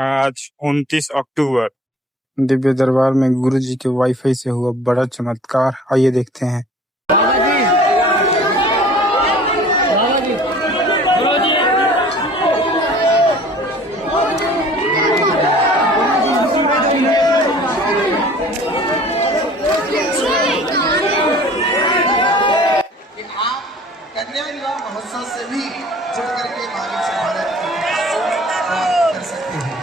आज 29 अक्टूबर। दिव्य दरबार में गुरुजी के वाईफाई से हुआ बड़ा चमत्कार, आइए देखते हैं। कन्या विवाह महोत्सव से भी जुड़ करके बागेश्वर भारत प्राप्त कर सकते हैं।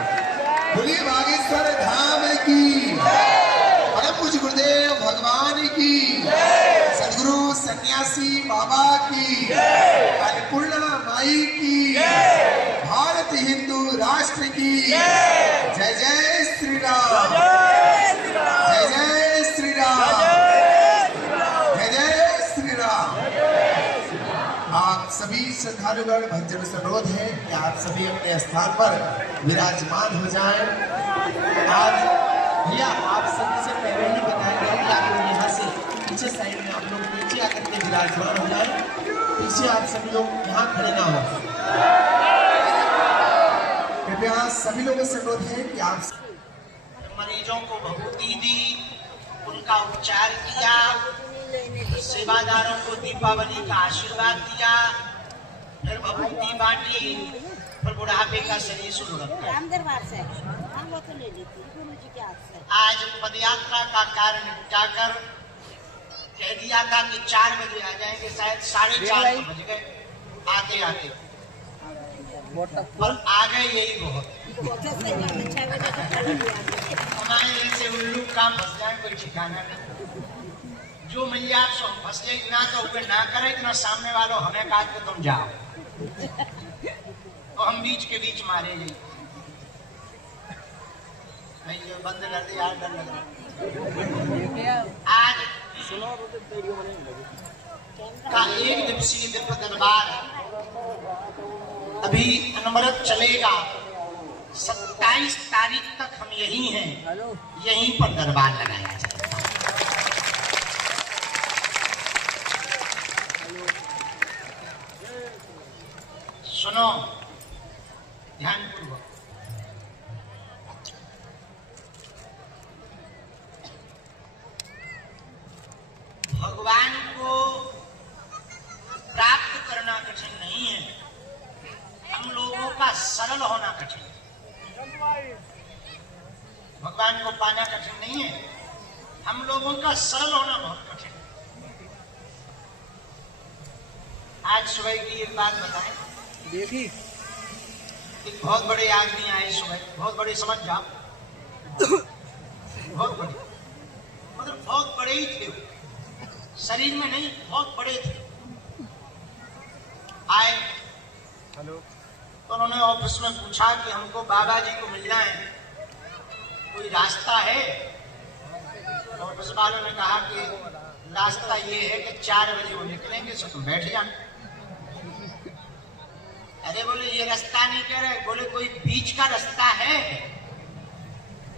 बोलिए बागेश्वर धाम की, परम पूज्य गुरुदेव भगवान की, सदगुरु सन्यासी बाबा की, अन्नपूर्णा माई की, भारत हिंदू राष्ट्र की जय जय श्री राम, जय जय श्री राम, जय जय श्री राम। आप सभी श्रद्धालुगण भक्तजन से अनुरोध है कि आप सभी अपने स्थान पर विराजमान हो जाएं। आज भैया आप सभी से पहले ही बताया गया कि आप लोग यहाँ से पीछे साइड में आप लोग नीचे आकर के विराजमान हो जाएं। पीछे आप सभी लोग यहाँ खड़े ना हो। कृपया सभी लोगों से अनुरोध है कि आप मरीजों को भभूति दी, उनका उपचार किया, सेवादारों को दीपावली का आशीर्वाद दिया, फिर भभूति बांटी, फिर बुढ़ापे का शरीर शुरू रखा। आज पदयात्रा का कार्य निपटाकर कह दिया था कि 4 बजे आ जाएंगे, शायद 4:30 बज गए आते आते, और आ गए यही बहुत। हमारे ऐसे उल्लू काम फंस जाए कोई ठिकाना नहीं। जो मिल जाए सो फंस जाए, इतना तो ऊपर ना करे, इतना सामने वालों हमें कहा कि तुम जाओ तो हम बीच के बीच मारे गए। नहीं ये बंद कर दे यार, डर लग रहा। आज का 1 दिवसीय दिव्य दरबार अभी अनवरत चलेगा। 27 तारीख तक हम यहीं हैं, यहीं पर दरबार लगाया जाएगा। सुनो ध्यानपूर्वक, भगवान को प्राप्त करना कठिन नहीं है, हम लोगों का सरल होना कठिन है। भगवान को पाना कठिन नहीं है, हम लोगों का सरल होना बहुत कठिन है। आज सुबह की एक बात बताएं। देखी एक बहुत बड़े आदमी आए सुबह, बहुत बड़े समझ जाओ, बहुत बड़े, मतलब बहुत बड़े ही थे, शरीर में नहीं, बहुत बड़े थे। आए तो उन्होंने ऑफिस में पूछा कि हमको बाबा जी को मिलना है, कोई रास्ता है? ऑफिस वालों ने कहा कि रास्ता ये है कि 4 बजे वो निकलेंगे, सो तुम बैठ जाना। अरे बोले ये रास्ता नहीं कह रहे, बोले कोई बीच का रास्ता है?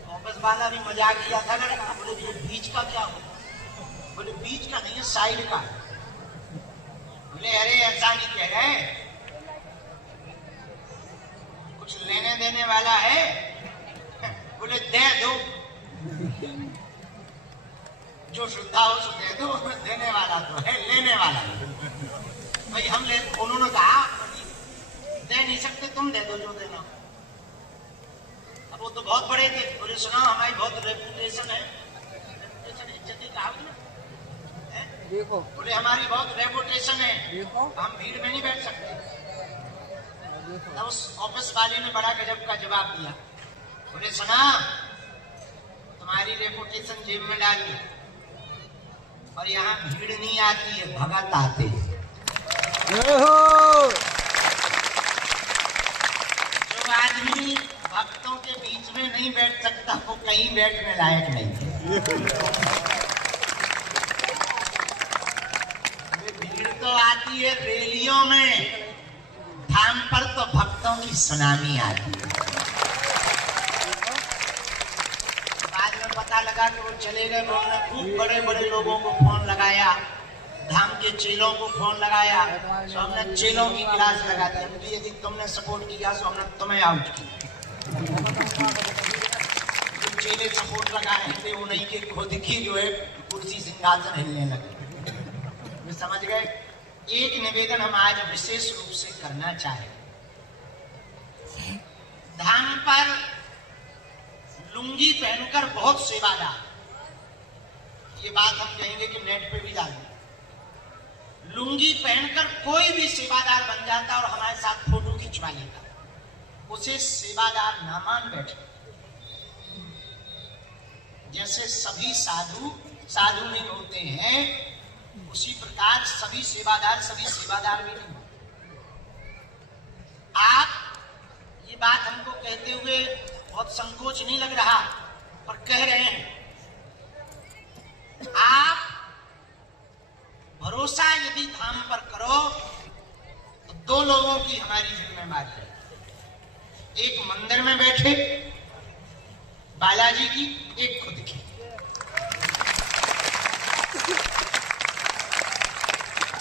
ऑफिस वाला भी मजाक किया था लड़का, बोले ये बीच का क्या हो? बोले बीच का नहीं है, साइड का। बोले अरे ऐसा नहीं कह रहे, कुछ लेने देने वाला है? बोले दे दो, जो श्रद्धा हो सो दे दो, देने वाला तो है, लेने वाला भाई हम ले। उन्होंने कहा दे नहीं सकते, तुम दे दो जो देना। अब वो तो बहुत बड़े थे, बोले सुना हमारी बहुत रेपुटेशन है, रेपुटेशन इज्जत ही कहा है, देखो बोले हमारी बहुत रेपुटेशन है, देखो हम भीड़ में नहीं बैठ सकते। तब उस ऑफिस वाले ने बड़ा गजब का जवाब दिया, बोले सुना तुम्हारी रेपुटेशन जेब में डाल दी, और यहाँ भीड़ नहीं आती है, भगत आते हैं। जो आदमी भक्तों के बीच में नहीं बैठ सकता वो कहीं बैठने लायक नहीं है। भीड़ तो आती है रैलियों में, धाम पर तो भक्तों की सुनामी आती है। बाद में पता लगा कि वो चले गए, उन्होंने खूब बड़े बड़े लोगों को फोन लगाया, धाम के चेलों को फोन लगाया, तो हमने चेलों की क्लास लगा दी। यदि तुमने सपोर्ट किया तो हमने तुम्हें आउट किया। सपोर्ट लगा रहे थे, वो नहीं के खुद की जो है कुर्सी सिंहासन हिलने लगे। समझ गए? एक निवेदन हम आज विशेष रूप से करना चाहेंगे। धाम पर लुंगी पहनकर बहुत सेवादार, ये बात हम कहेंगे कि नेट पे भी डालेंगे। लुंगी पहनकर कोई भी सेवादार बन जाता और हमारे साथ फोटो खिंचवा लेता, उसे सेवादार ना मान बैठे। जैसे सभी साधु साधु नहीं होते हैं, उसी प्रकार सभी सेवादार भी नहीं होते। आप ये बात हमको कहते हुए बहुत संकोच नहीं लग रहा, पर कह रहे हैं। आप भरोसा यदि धाम पर करो तो दो लोगों की हमारी जिम्मेदारी है। एक मंदिर में बैठे बालाजी की, एक खुद की।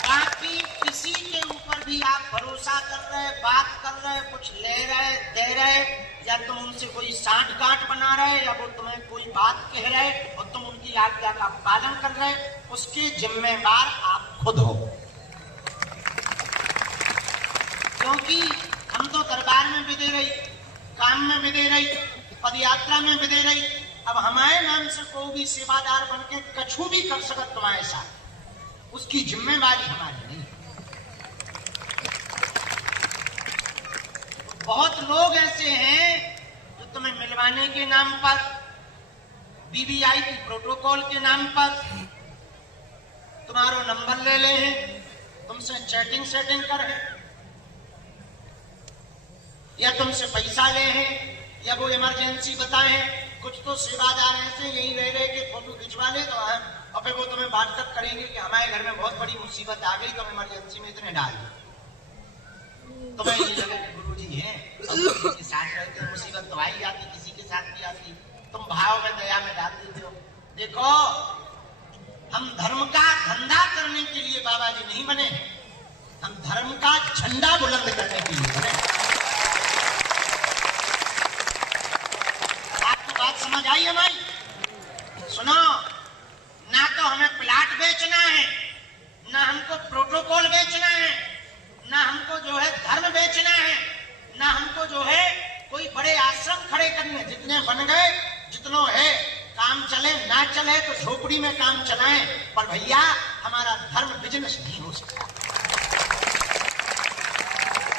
बाकी किसी के ऊपर भी आप भरोसा कर रहे, बात कर रहे, कुछ ले रहे, दे रहे, या तुम उनसे कोई साठ गांठ बना रहे, या वो तुम्हें कोई बात कह रहे और तुम उनकी आज्ञा का पालन कर रहे, उसके जिम्मेदार आप खुद हो। क्योंकि हम तो दरबार में विदे रही, काम में विदे रही, पदयात्रा में विदे रही, अब हमारे नाम से कोई भी सेवादार बन के कछु भी कर सकत तुम्हारे साथ, उसकी जिम्मेवारी हमारी नहीं। बहुत लोग ऐसे हैं जो तुम्हें मिलवाने के नाम पर, वीवीआईपी प्रोटोकॉल के नाम पर तुम्हारा नंबर ले ले हैं, तुमसे चैटिंग सेटिंग कर है, या तुमसे पैसा ले हैं, या वो इमरजेंसी बताए हैं। कुछ तो सेवादार ऐसे यही रह रहे कि फोटो खिंचवा ले तो और फिर वो तुम्हें व्हाट्सएप करेंगे कि हमारे घर में बहुत बड़ी मुसीबत आ गई तो हम इमरजेंसी में इतने डाल दें। तुम्हें ये लगे कि गुरु जी है, किसी के साथ रहते हैं, मुसीबत तो आई जाती, किसी के साथ भी आती, तुम भाव में दया में डाल देते हो। देखो, हम धर्म का धंधा करने के लिए बाबा जी नहीं बने, हम धर्म का झंडा बुलंद करने के लिए बने। आपको बात समझ आई हमारी? सुनो, ना तो हमें प्लाट बेचना है, ना हमको प्रोटोकॉल बेचना है, ना हमको जो है धर्म बेचना है, ना हमको जो है कोई बड़े आश्रम खड़े करने। जितने बन गए, जितनो है, काम चले ना चले तो झोपड़ी में काम चलाएं, पर भैया हमारा धर्म बिजनेस नहीं हो सकता।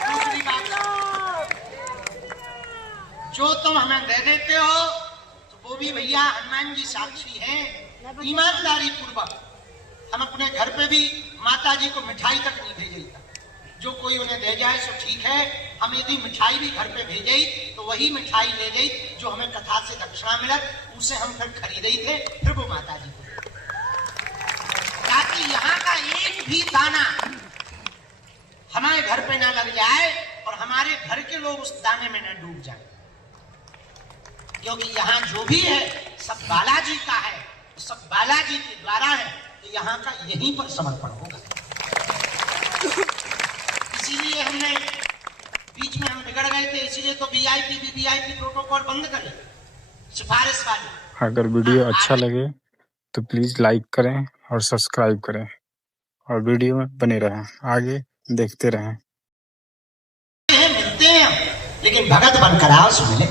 दूसरी बात, जो तुम हमें दे देते हो तो वो भी भैया हनुमान जी साक्षी हैं, ईमानदारी पूर्वक हम अपने घर पे भी माता जी को मिठाई तक नहीं भेजेगा। जो कोई उन्हें दे जाए सो ठीक है, हम यदि मिठाई भी घर पे भेजे तो वही मिठाई ले गई जो हमें कथा से दक्षिणा मिलत, उसे हम फिर खरीदे थे, फिर वो माता जी को, ताकि यहाँ का एक भी दाना हमारे घर पे ना लग जाए और हमारे घर के लोग उस दाने में न डूब जाए। क्योंकि यहाँ जो भी है सब बालाजी का है, सब बालाजी के द्वारा है, तो यहाँ का यहीं पर समर्पण होगा। इसीलिए हमने बीच में हम बिगड़ गए थे, इसीलिए तो वीवीआईपी प्रोटोकॉल बंद करे, सिफारिश वाली। अगर वीडियो अच्छा लगे तो प्लीज लाइक करें और सब्सक्राइब करें और वीडियो में बने रहें, आगे देखते रहें। मिलते हैं हम, लेकिन भगत बनकर आओ, सुन ले,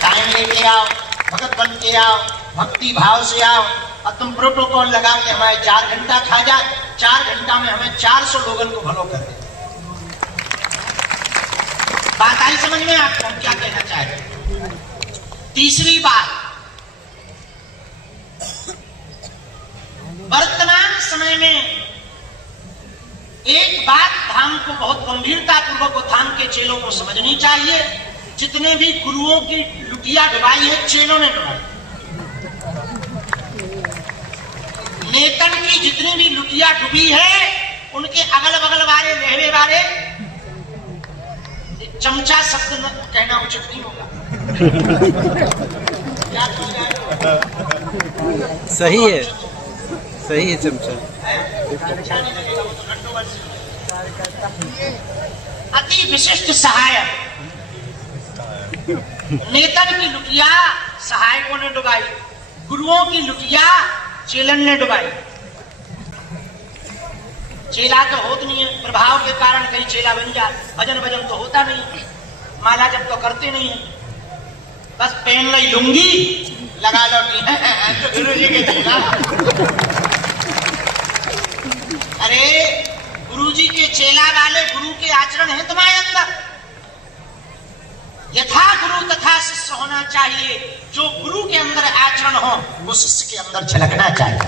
टाइम लेके आओ, भगत बन के आओ, भक्ति भाव से आओ। और तुम प्रोटोकॉल लगा के हमारे 4 घंटा खा जा, 4 घंटा में हमें 400 लोगों को भलो कर दे। बात आई समझ में आपको हम क्या कहना चाहते? तीसरी बात, वर्तमान समय में एक बात धाम को बहुत गंभीरता पूर्वक धाम के चेलों को समझनी चाहिए। जितने भी गुरुओं की लुटिया डुबाई है, चेलों ने डुबाई। नेतन की जितनी भी लुटिया डूबी है, उनके अगल बगल वाले रहने वाले, चमचा शब्द न कहना उचित नहीं होगा। सही है, सही है चमचा। अति विशिष्ट सहायक नेतन की लुटिया सहायकों ने डुबाई, गुरुओं की लुटिया चेलन ने डुबाई। चेला तो होता नहीं है, प्रभाव के कारण कहीं चेला बन जाए, भजन भजन तो होता नहीं है, माला जब तो करते नहीं है, बस पहन ली लुंगी लगा लौटी तो गुरु जी के चेला। अरे गुरु जी के चेला वाले गुरु के आचरण है तुम्हारे अंदर। यथा गुरु तथा शिष्य होना चाहिए। जो गुरु के अंदर आचरण हो वो शिष्य के अंदर झलकना चाहिए।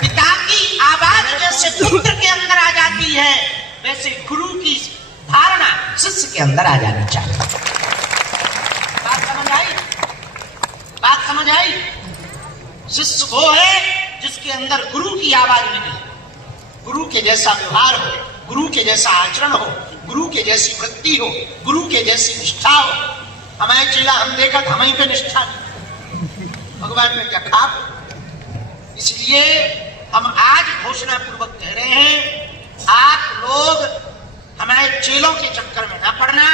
पिता की आवाज जैसे पुत्र के अंदर आ जाती है, वैसे गुरु की धारणा शिष्य के अंदर आ जानी चाहिए। बात समझ आई? बात समझ आई? शिष्य वो है जिसके अंदर गुरु की आवाज मिले, गुरु के जैसा व्यवहार हो, गुरु के जैसा आचरण हो, गुरु के जैसी वृत्ति हो, गुरु के जैसी निष्ठा हो। हमारे चेला हम देखा हमें पे निष्ठा नहीं, भगवान में क्या खाप। इसलिए हम आज घोषणा पूर्वक कह रहे हैं, आप लोग हमारे चेलों के चक्कर में ना पड़ना।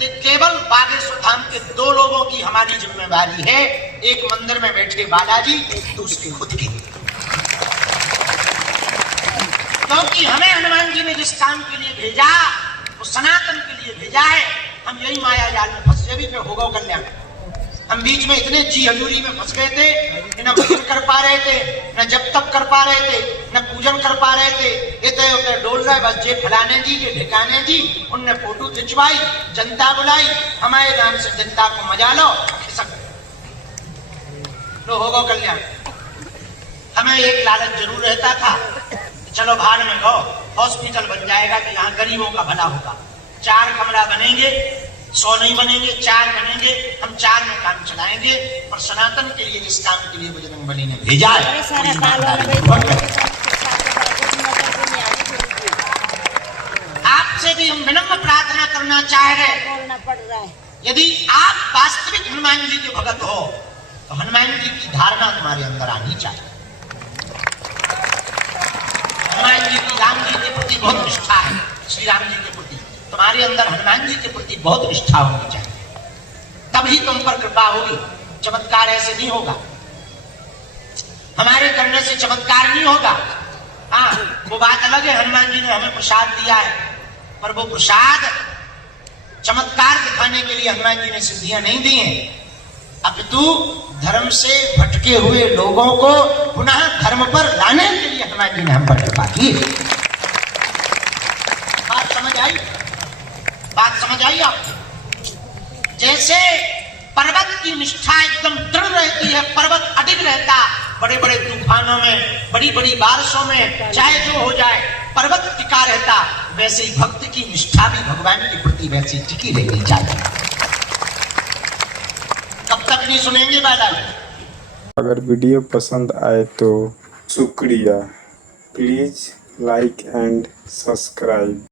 कि केवल बागेश्वर धाम के 2 लोगों की हमारी जिम्मेवारी है, एक मंदिर में बैठे बालाजी, दूसरी खुद की। क्योंकि हमें हनुमान जी ने जिस काम के लिए भेजा वो सनातन के लिए भेजा है। हम यही माया जाल में फंसे भी होगा कल्याण। हम बीच में इतने जी हजूरी में फंस गए थे, न भजन कर पा रहे थे, न जप तप कर पा रहे थे, न पूजन कर पा रहे थे। इतने उतने डोल रहे, बस जे फलाने जी जे ढिकाने जी, उनने फोटो खिंचवाई, जनता बुलाई, हमारे नाम से जनता को मजा लो, खिसक लो, होगा कल्याण। हमें एक लालच जरूर रहता था, चलो भाड़ में गो हॉस्पिटल बन जाएगा कि यहाँ गरीबों का भला होगा। 4 कमरा बनेंगे, 100 नहीं बनेंगे, 4 बनेंगे, हम 4 में काम चलाएंगे। और सनातन के लिए जिस काम के लिए बजरंगबली ने भेजा है, आपसे भी हम विनम्र प्रार्थना करना चाह रहे, यदि आप वास्तविक हनुमान जी के भगत हो तो हनुमान जी की धारणा तुम्हारे अंदर आनी चाहिए। हनुमान जी की राम जी के प्रति बहुत निष्ठा है, श्री राम जी के प्रति तुम्हारे अंदर हनुमान जी के प्रति बहुत निष्ठा होनी चाहिए, तभी तुम पर कृपा होगी। चमत्कार ऐसे नहीं होगा, हमारे करने से चमत्कार नहीं होगा। हाँ, वो बात अलग है, हनुमान जी ने हमें प्रसाद दिया है, पर वो प्रसाद चमत्कार दिखाने के लिए हनुमान जी ने सिद्धियां नहीं दी हैं, अपितु धर्म से भटके हुए लोगों को पुनः धर्म पर लाने के लिए हनुमान जी ने हम पर कृपा की। बात समझ आई? बात समझ आई आपको? जैसे पर्वत की निष्ठा एकदम दृढ़ रहती है, पर्वत अडिग रहता, बड़े बड़े तूफानों में, बड़ी बड़ी बारिशों में, चाहे जो हो जाए पर्वत टिका रहता, वैसे ही भक्त की निष्ठा भी भगवान के प्रति वैसे टिकी रहनी चाहिए। कब तक नहीं सुनेंगे बालाजी? अगर वीडियो पसंद आए तो शुक्रिया, प्लीज़ लाइक एंड सब्सक्राइब।